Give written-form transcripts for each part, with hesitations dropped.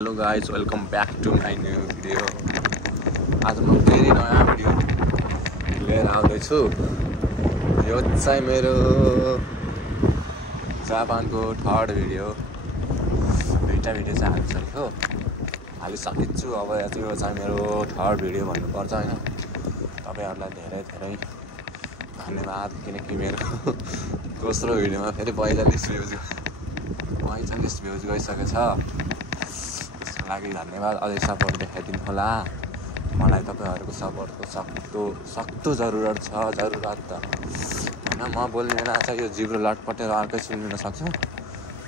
Hello guys, welcome back to my new video. आज म फेरि नयाँ भिडियो लिएर आउँदैछु। यो चाहिँ मेरो जापानको थर्ड भिडियो। दुईवटा भिडियो चाहिँ हालिसकेछु। अब यो चाहिँ मेरो थर्ड भिडियो भन्नुपर्छ होइन। तपाईँहरूलाई धेरै धेरै धन्यवाद, किनकि मेरो दोस्रो भिडियोमा फेरि 45 भ्युज गइसकेछ। लागि धन्यवाद। अझै सपोर्ट देखाइदिनु होला। मलाई तपाईँहरूको सपोर्टको सक्दो जरुरत छ। होइन, म बोल्ने बेला चाहिँ यो जिब्रो लटपटेर अर्कै सुनिन सक्छ,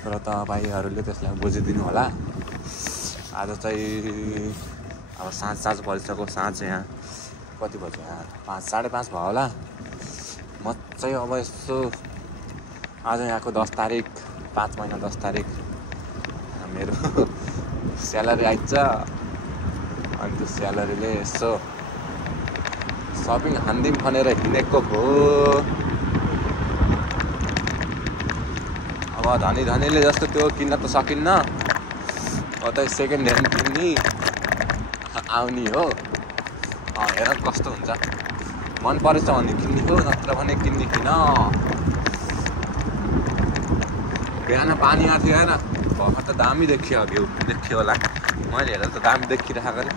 र तपाईँहरूले त्यसलाई बुझिदिनु होला। आज चाहिँ अब साँझ परिसक्यो। साँझ यहाँ कति बज्यो? यहाँ 5, 5:30 भयो होला। म चाहिँ अब यसो आज यहाँको 10 तारिक 5 महिना 10 तारिक मेरो स्यालेरी आइन्छ। अनि त्यो स्यालेरीले यसो सपिङ हान्दिम भनेर हिँडेको हो। अब धनीले जस्तो त्यो किन्न त सकिन्न, कतै सेकेन्ड ह्यान्ड किन्ने आउने हो। हेर कस्तो हुन्छ, मन परेछ भने किन्ने हो, नत्र भने किन्ने किन। बिहान पानी आएको थियो होइन, भर्खर त दामी देखियो होला। मैले हेरेर त दामी देखिरहेको अरे।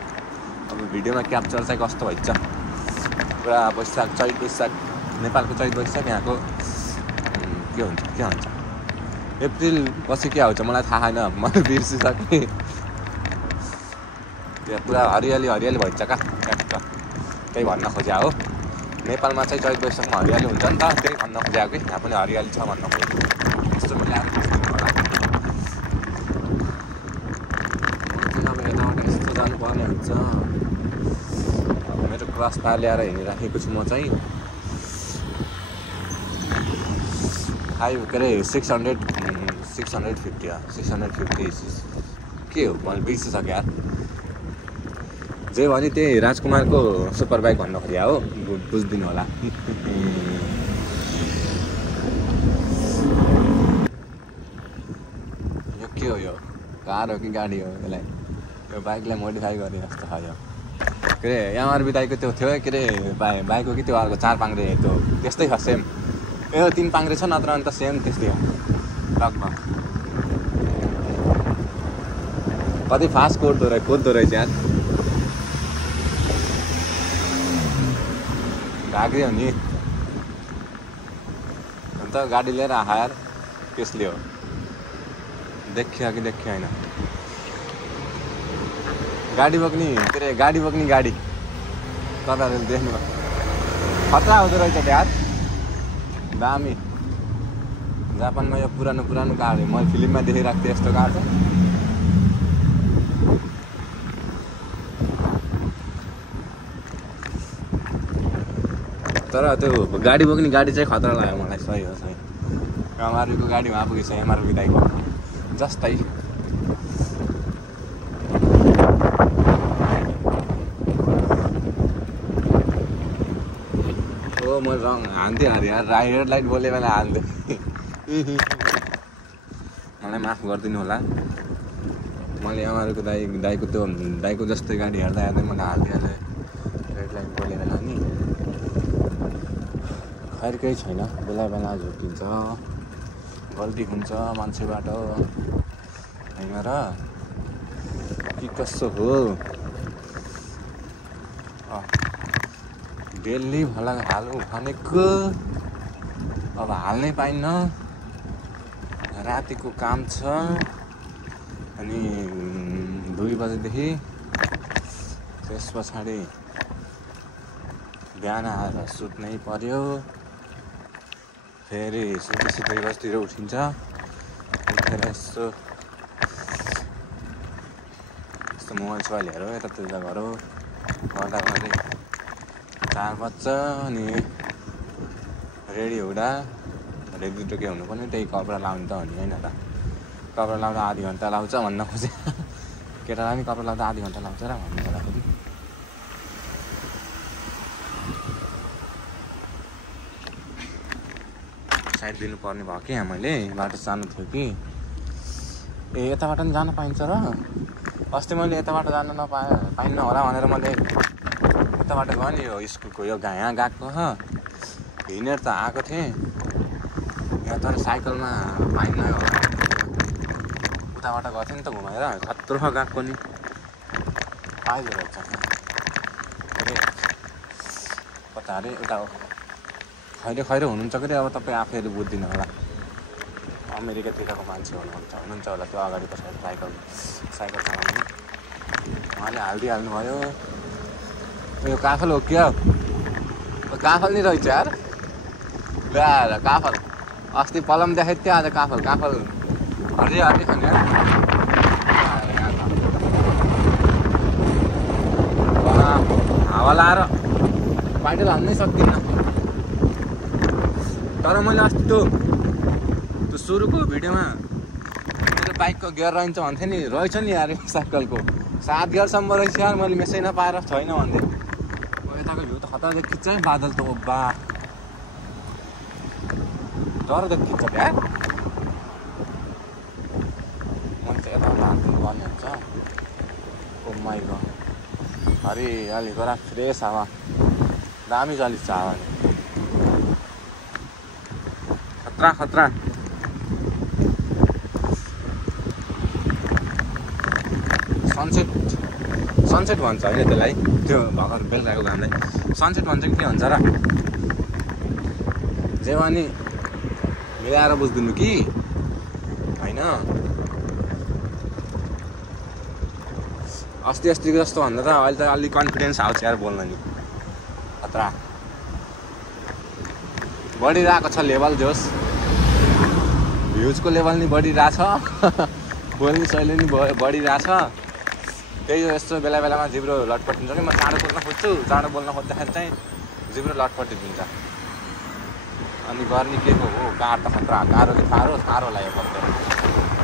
अब भिडियोमा क्याप्चर चाहिँ कस्तो भइन्छ। पुरा चैत वैशाख, नेपालको चैत वैशाख, यहाँको के हुन्छ अप्रिल पछि के आउँछ मलाई थाहा छैन, मैले बिर्सिसकेँ। त्यो पुरा हरियाली भइन्छ क्या ट्याक्क, त्यही भन्न खोज्या हो। नेपालमा चाहिँ चैत वैशाखमा हरियाली हुन्छ नि त, त्यही भन्न खोजेको कि यहाँ पनि हरियाली छ भन्न खोजेको। त्यस्तो मिलाएर बुझ्दिनु होला। अब यताबाट यस्तो जानुपर्ने हुन्छ। अब मेरो क्रस पार ल्याएर हिँडिराखेको छु म चाहिँ। 650 के हो, मैले बिर्सिसकेँ यार। जे भने त्यही राजकुमारको सुपर बाइक भन्न खोज्या हो, बुझिदिनु होला। यो के हो? यो कार हो कि गाडी हो? यो बाइकलाई मोडिफाई गर्ने जस्तो छ। यो के अरे एमआरबी दाइको त्यो थियो के अरे बाइकको कि त्यो अर्को 4 पाङ्रे त्यो त्यस्तै छ सेम। यो 3 पाङ्रे छ, नत्र अन्त सेम त्यस्तै हो लगभग। कति फास्ट कुद्दो रहेछ यार। भाग्यो नि अन्त गाडी लिएर आयो यार। त्यसले हो, देखियो कि देखियो होइन। गाडी बोक्ने गाडी तपाईँहरूले देख्नु खतरा हुँदो रहेछ यार, दामी। जापानमा यो पुरानो कार हो। मैले फिल्ममा देखिरहेको थिएँ यस्तो कार चाहिँ। तर त्यो गाडी बोक्ने गाडी चाहिँ खतरा लाग्यो मलाई। सही हो। एमआरबीको गाडी वहाँ पुगेछ, एमआरबी दाइको जस्तै। ओ म रङ हान्थेँ अरे यार, रेड लाइट बोले बेला हान्थेँ। मलाई माफ गरिदिनु होला। मैले एमआरबीको दाइको त्यो दाइको जस्तै गाडी हेर्दा मैले हालिदिइहालेँ रेड लाइट बोले बेला नि। खैर केही छैन, बेला झुकिन्छ, गल्ती हुन्छ मान्छेबाट होइन र। के कसो हो, डेली भला हाल्नु भनेको अब हाल्नै पाइन्न। रातिको काम छ, अनि 2 बजेदेखि। त्यस पछाडि बिहान आएर सुत्नै पर्यो। फेरि सुतेपछि 2 बजीतिर उठिन्छ। उठेर यसो मोबाइल सोबाइल हेरौँ, यतातिर गरौँ, गर्दा 4 बज्छ। अनि रेडी हुँदा टोके हुनु पनि त्यही कपडा लाउनु त हो नि, होइन त? कपडा लाउँदा आधी घन्टा लाउँछ भन्न खोजेँ। केटालाई पनि कपडा लाउँदा आधी घन्टा लाउँछ र भन्नु पर्दाखेरि साइड दिनुपर्ने भयो कि यहाँ। मैले बाटो सानो थियो कि। यताबाट पनि जान पाइन्छ र अस्ति मैले यताबाट जान पाइन्न होला भनेर मैले यताबाट गएँ नि यो स्कुलको यो यहाँ गएको हिँडेर त आएको थिएँ यहाँ त साइकलमा पाइन्न होला उताबाट गएको थिएँ नि त घुमाएर खत्रो गएको नि पाइदो रहेछ अरे कता अरे उता खैरे खैरे हुनुहुन्छ कि अब तपाईँ आफैले बुझ्दिनु होला अमेरिकातिरको मान्छे हुनुहुन्छ होला त्यो अगाडि पछाडि साइकल चलाउने उहाँले हालिदिइहाल्नु भयो यो काफल हो क्या काफल नि रहेछ यार ल्याएर काफल अस्ति पलम देखाएको थियो आज काफल हरिया छ नि हावा लाएर पाइटल हाल्नै सक्दिनँ तर मैले अस्ति त्यो सुरुको भिडियोमा मेरो बाइकको गियर रहन्छ भन्थेँ नि रहेछ नि यार साइकलको 7 गियरसम्म रहेछ यार मैले मेसै नपाएर छैन भन्दै यताको भ्यू त खतरा देखिन्छ है बादल त ओब्बा डर देखिन्छ यार मैले त यताबाट हाल्नु पर्ने हुन्छ ओ माइ गड हरियाली गरा फ्रेस हावा दामी चलिन्छ हावा खतरा सनसेट भन्छ होइन त्यसलाई त्यो भर्खर बेलुकाको घामलाई सनसेट भन्छ कि के भन्छ र जे भने मिलाएर बुझिदिनु कि होइन अस्तिको जस्तो भन्दा त अहिले त अलिक कन्फिडेन्स आउँछ यार बोल्न नि खतरा बढिरहेको छ लेभल जोस् भ्युजको लेभल नि बढिरहेछ बोल्ने शैली नि बढिरहेछ त्यही हो यस्तो बेलामा जिब्रो लटपट हुन्छ कि म चाँडो बोल्न खोज्छु चाँडो बोल्न खोज्दाखेरि चाहिँ जिब्रो लटपटी दिन्छ अनि गर्ने के हो कार त खतरा गाह्रो कि थारो लाग्यो खतरा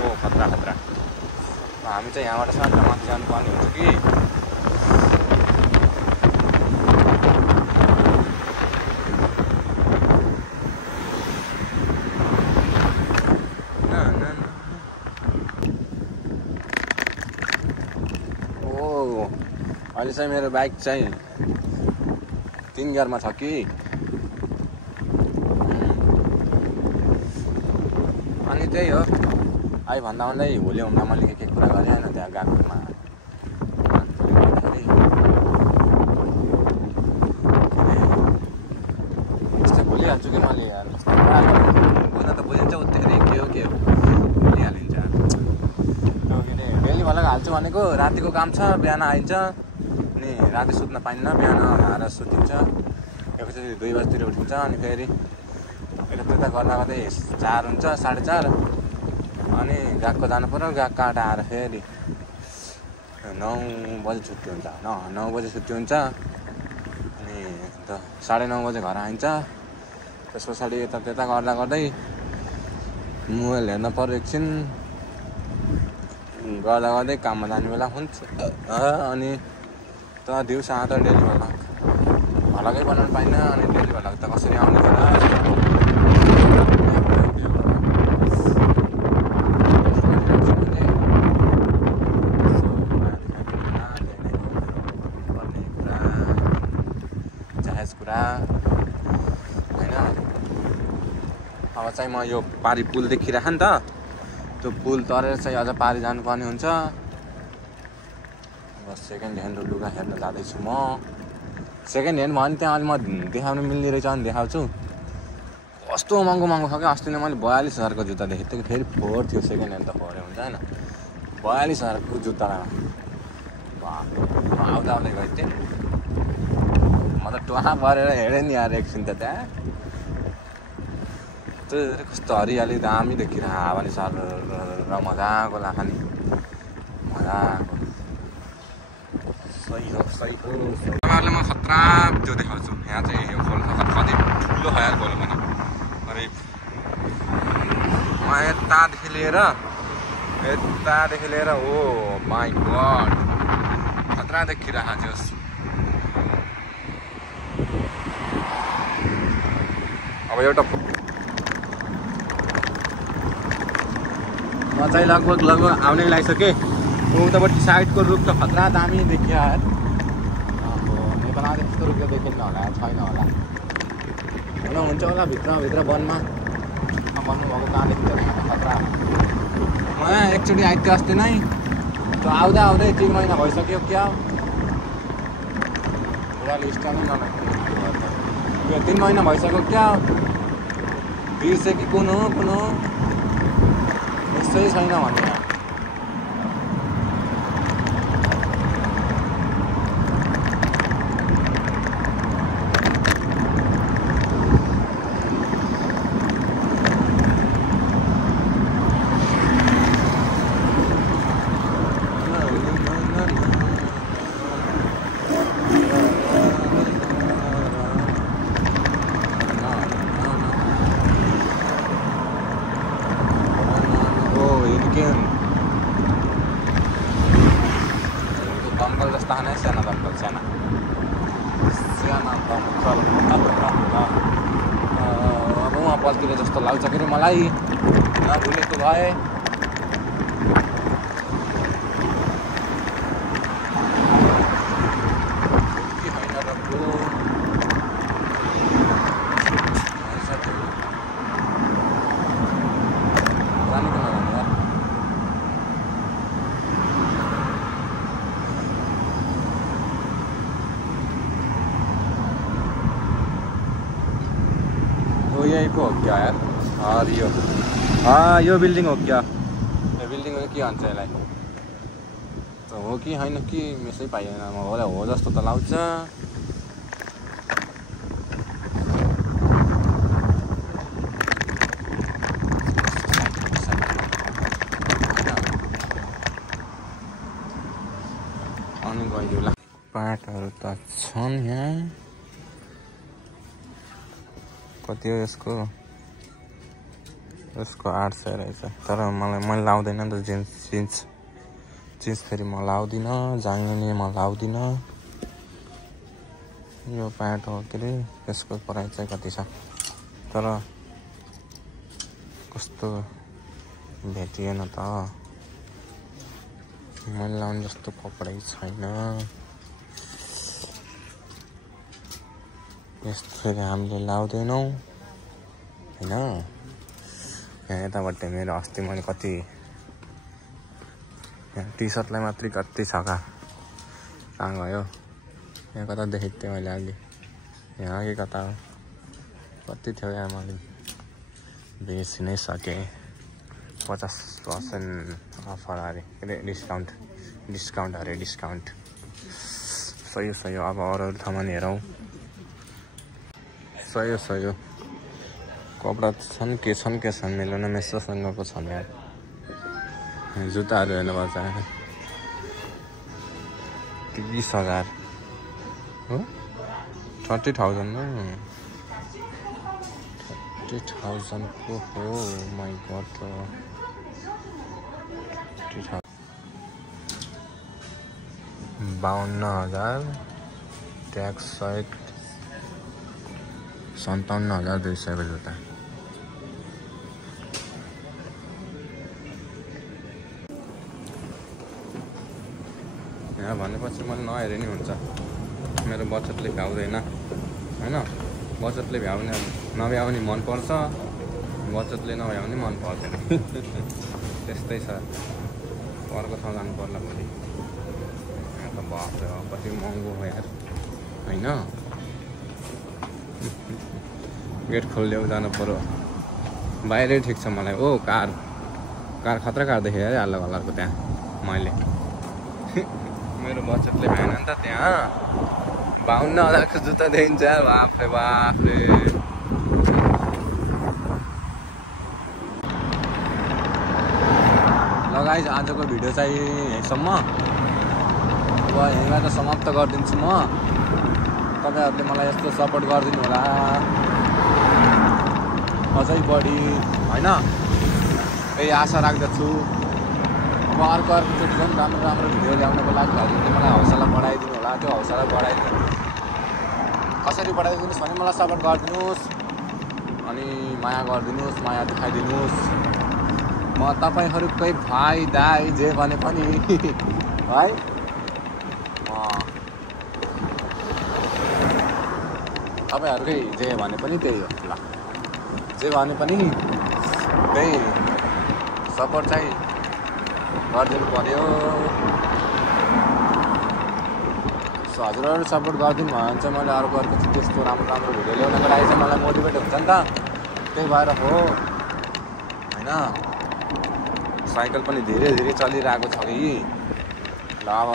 ओ खतरा हामी चाहिँ यहाँबाट शान्त माथि जानुपर्ने हुन्छ कि अहिले चाहिँ मेरो बाइक चाहिँ 3 गियरमा छ कि अनि त्यही हो भन्दा भोलि हुँदा मैले के कुरा गरेँ होइन त्यहाँ गएकोमा यस्तै भुलिहाल्छु कि मैले यार बुझ्न त बुझिन्छ उत्तिकै के हो भुलिहालिन्छ डेली भएर हाल्छु भनेको रातिको काम छ बिहान आइन्छ अनि राति सुत्न पाइन्न बिहान आएर सुतिन्छ एकैचोटि 2 बजीतिर उठिन्छ अनि फेरि यता गर्दा 4 हुन्छ 4:30 अनि गएको जानु पर्यो गएको काँट आएर फेरि 9 बजी छुट्टी हुन्छ 9 बजी छुट्टी हुन्छ अनि 9:30 बजे घर आइन्छ त्यस पछाडि यता गर्दै मोबाइल हेर्न पर्यो एकछिन गर्दै काममा जाने बेला हुन्छ अनि त दिउँसो आएर डेली भलकै बनाउनु पाइनँ अनि डेली भलक त कसरी आउने होला कुरा होइन अब चाहिँ म यो पारी पुल देखिरह नि त त्यो पुल तरेर चाहिँ अझ पारी जानुपर्ने हुन्छ सेकेन्ड ह्यान्ड लुगा हेर्न जाँदैछु म सेकेन्ड ह्यान्ड भयो भने त्यहाँ अलि म देखाउनु मिल्ने रहेछ भने देखाउँछु कस्तो महँगो छ क्या अस्ति नै मैले 42,000 को जुत्ता देखेको थिएँ फेरि फोहोर थियो सेकेन्ड ह्यान्ड त फोहोरै हुन्छ होइन 42,000 को जुत्ता आउँदा गएको थिएँ म त टुहा परेर हेरेँ नि यार एकछिन त त्यहाँ त्यो कस्तो हरियाली दामी देखिरह हावा नि सर र मजाको लाग्छ नि मजाको सही हो तपाईँहरूलाई म खतरा त्यो देखाउँछु यहाँ चाहिँ यो खोल कति ठुलो खयाल खोल भने अरे म यतादेखि लिएर ओ माई गड खतरा देखिरहेको जोस् अब एउटा म चाहिँ लगभग आउनै लागिसकेँ उतापट्टि साइडको रुख त खतरा दामी देखियो यार। अब नेपालमा त्यस्तो रुख त देखिन्न होला, छैन होला, होइन हुन्छ होला भित्र वनमा भन्नुभएको कहाँ देखिन्छ खतरा। म यहाँ एकचोटि आएको थियो अस्ति नै, त्यो आउँदा 3 महिना भइसक्यो क्या पुराले स्ट्यान्डै नलाग्यो। 3 महिना भइसक्यो क्या, बिर्से कि कुन हो यस्तै छैन भने दमकल जस्ता खाने साना दमकल साना दमकल अब उहाँ पल्तिर जस्तो लाग्छ कि मलाई नभुलेको भए। यही को हो क्या यार? यो बिल्डिङ हो क्या? यो बिल्डिङ के भन्छ यसलाई? हो कि होइन कि मेसै पाइएन, होला हो जस्तो त लाग्छ। अनि गइदियो ला, पाटहरू त छन् यहाँ। कति हो यसको 800 रहेछ, तर मैले लाउँदैन नि त जिन्स फेरि म लाउँदिनँ, जाङ्ने म लाउँदिनँ। यो प्यान्ट हो के अरे, यसको प्राइस चाहिँ कति छ, तर कस्तो भेटिएन त, मैले लाउने जस्तो कपडै छैन। यस्तो फेरि हामीले लाउँदैनौँ होइन। यहाँ यताबाट मेरो अस्ति मैले कति यहाँ टी सर्टलाई मात्रै कति छ कहाँ गयो? यहाँ कता देखेको थिएँ मैले अघि, यहाँ कि कता हो, कति थियो यहाँ मैले बेची नै सकेँ। 50% अफर अरे के अरे, डिस्काउन्ट अरे डिस्काउन्ट। सही हो। अब अरू ठाउँमा नि हेरौँ। सही हो कपडा छन् के छन् मिलेन मेसोसँगको छन् यार। जुत्ताहरू हेर्नुपर्छ 30,000 हो, 30,000 हो, 30,000 को हो। माई गॉड 52,000 ट्याक्स सहित 57,200 को जुत्ता। यहाँ भनेपछि मैले नहेरे नि हुन्छ, मेरो बचतले भ्याउँदैन होइन। बचतले नभ्याउने मनपर्छ, बचतले नभ्याउने मन पर्दैन। त्यस्तै छ, अर्को ठाउँ जानु पर्ला भोलि। यहाँ त बाफ कति महँगो हो यार होइन। गेट खोलिदेऊ जानु पर्यो, बाहिरै ठिक छ मलाई। ओ कार खतरा कार देखेँ है यल्लो कलरको त्यहाँ मैले। मेरो बचतले भएन नि त त्यहाँ। 52,000 को जुत्ता देखिन्छ बाफरे बाफरे। ल गाइज आजको भिडियो चाहिँ यहीँसम्म, अब यहीँबाट समाप्त गरिदिन्छु म। तपाईँहरूले मलाई यस्तो सपोर्ट गरिदिनु होला अझै बढी होइन, यही आशा राख्दछु। अब अर्कोचोटि झन् राम्रो भिडियो ल्याउनको लागि हजुरले मलाई हौसला बढाइदिनु होला। त्यो हौसला बढाइदिनु कसरी बढाइदिनुहोस् भने मलाई सपोर्ट गरिदिनुहोस्, अनि माया गरिदिनुहोस्, माया देखाइदिनुहोस्। म तपाईँहरूकै भाइ दाइ जे भने पनि है तपाईँहरूकै जे भने पनि त्यही हो ल जे भने पनि त्यही सपोर्ट चाहिँ गरिदिनु पर्यो सो हजुरहरू सपोर्ट गरिदिनु भयो भने चाहिँ मैले अर्को त्यस्तो राम्रो भिडियो ल्याउनको लागि चाहिँ मलाई मोटिभेट हुन्छ नि त त्यही भएर हो होइन साइकल पनि धीरे धीरे चलिरहेको छ कि ल अब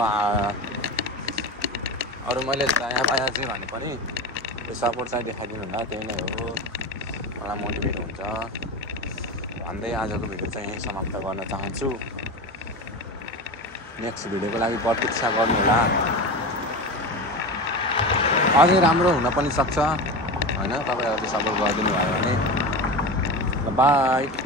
अरू मैले दायाँ बायाँ चाहिँ भने पनि त्यो सपोर्ट चाहिँ देखाइदिनु होला त्यही नै हो मलाई मोटिभेट हुन्छ भन्दै आजको भिडियो चाहिँ यहीँ समाप्त गर्न चाहन्छु नेक्स्ट भिडियोको लागि प्रतीक्षा गर्नु होला अझै राम्रो हुन पनि सक्छ होइन तपाईँहरूले सपोर्ट गरिदिनु भयो भने बाई